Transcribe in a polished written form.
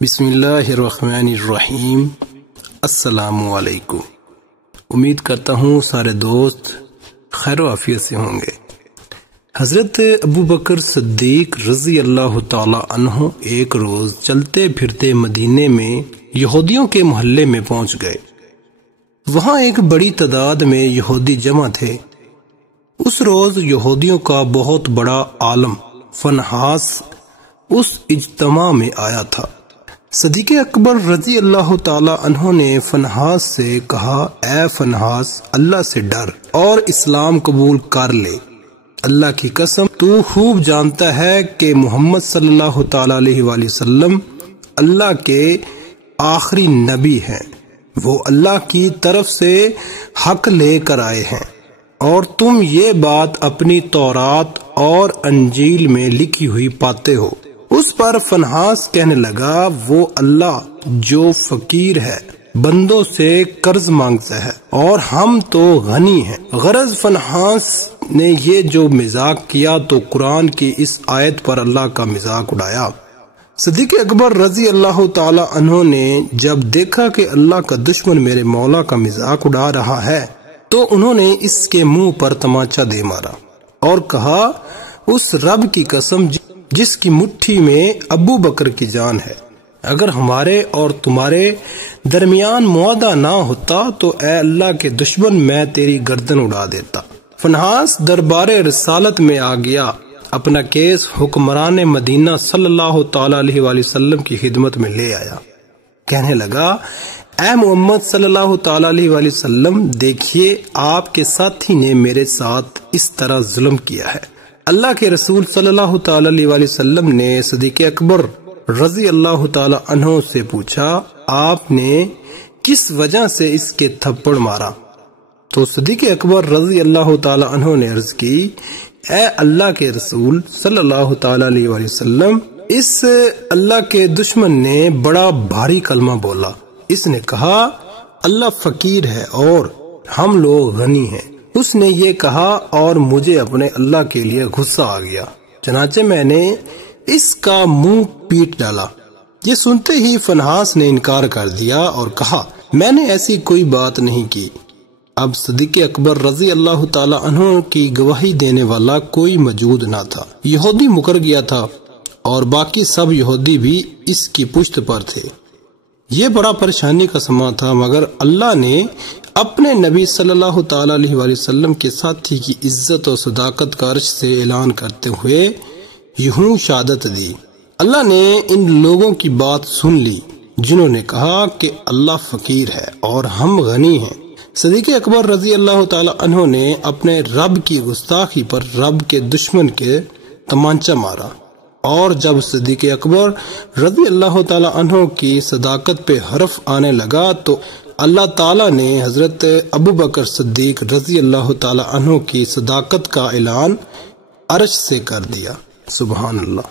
بسم اللہ الرحمن الرحیم۔ السلام علیکم۔ امید کرتا ہوں سارے دوست خیر و عافیت سے ہوں گے۔ حضرت ابو بکر صدیق رضی اللہ تعالی عنہ ایک روز چلتے پھرتے مدینے میں یہودیوں کے محلے میں پہنچ گئے۔ وہاں ایک بڑی تعداد میں یہودی جمع تھے۔ اس روز یہودیوں کا بہت بڑا عالم فنحاس اس اجتماع میں آیا تھا۔ صدیق اکبر رضی اللہ تعالی عنہ نے فنحاس سے کہا، اے فنحاس، اللہ سے ڈر اور اسلام قبول کر لے۔ اللہ کی قسم تو خوب جانتا ہے کہ محمد صلی اللہ تعالی علیہ وآلہ وسلم اللہ کے آخری نبی ہیں، وہ اللہ کی طرف سے حق لے کر آئے ہیں، اور تم یہ بات اپنی تورات اور انجیل میں لکھی ہوئی پاتے ہو۔ اس پر فنحاس کہنے لگا، وہ اللہ جو فقیر ہے، بندوں سے قرض مانگتا ہے، اور ہم تو غنی ہیں۔ غرض فنحاس نے یہ جو مذاق کیا تو قرآن کی اس آیت پر اللہ کا مذاق اڑایا۔ صدیق اکبر رضی اللہ تعالی عنہ نے جب دیکھا کہ اللہ کا دشمن میرے مولا کا مذاق اڑا رہا ہے تو انہوں نے اس کے منہ پر تماچا دے مارا اور کہا، اس رب کی قسم جس کی مٹھی میں ابو بکر کی جان ہے، اگر ہمارے اور تمہارے درمیان معاہدہ نہ ہوتا تو اے اللہ کے دشمن میں تیری گردن اڑا دیتا۔ فنحاس دربار رسالت میں آ گیا، اپنا کیس حکمران مدینہ صلی اللہ تعالی علیہ وآلہ وسلم کی خدمت میں لے آیا۔ کہنے لگا، اے محمد صلی اللہ تعالی علیہ وآلہ وسلم، دیکھیے آپ کے ساتھی نے میرے ساتھ اس طرح ظلم کیا ہے۔ اللہ کے رسول صلی اللہ تعالی علیہ وآلہ وسلم نے صدیق اکبر رضی اللہ تعالی عنہ سے پوچھا، آپ نے کس وجہ سے اس کے تھپڑ مارا؟ تو صدیق اکبر رضی اللہ تعالی عنہ نے عرض کی، اے اللہ کے رسول صلی اللہ تعالی علیہ وآلہ وسلم، اس اللہ کے دشمن نے بڑا بھاری کلمہ بولا۔ اس نے کہا، اللہ فقیر ہے اور ہم لوگ غنی ہیں۔ اس نے یہ کہا اور مجھے اپنے اللہ کے لیے غصہ آ گیا، چنانچہ میں نے اس کا منہ پیٹ ڈالا۔ یہ سنتے ہی فنحاس نے انکار کر دیا اور کہا، میں نے ایسی کوئی بات نہیں کی۔ اب صدیق اکبر رضی اللہ تعالی عنہ کی گواہی دینے والا کوئی موجود نہ تھا۔ یہودی مکر گیا تھا اور باقی سب یہودی بھی اس کی پشت پر تھے۔ یہ بڑا پریشانی کا سماں تھا، مگر اللہ نے اپنے نبی صلی اللہ تعالی علیہ وآلہ وسلم کے ساتھی کی عزت و صداقت کا عرش سے اعلان کرتے ہوئے یوں شہادت دی۔ اللہ نے ان لوگوں کی بات سن لی جنہوں نے کہا کہ اللہ فقیر ہے اور ہم غنی ہیں۔ صدیق اکبر رضی اللہ تعالی عنہ نے اپنے رب کی گستاخی پر رب کے دشمن کے تمانچہ مارا، اور جب صدیق اکبر رضی اللہ تعالی عنہ کی صداقت پہ حرف آنے لگا تو اللہ تعالیٰ نے حضرت ابو بکر صدیق رضی اللہ تعالی عنہ کی صداقت کا اعلان عرش سے کر دیا۔ سبحان اللہ۔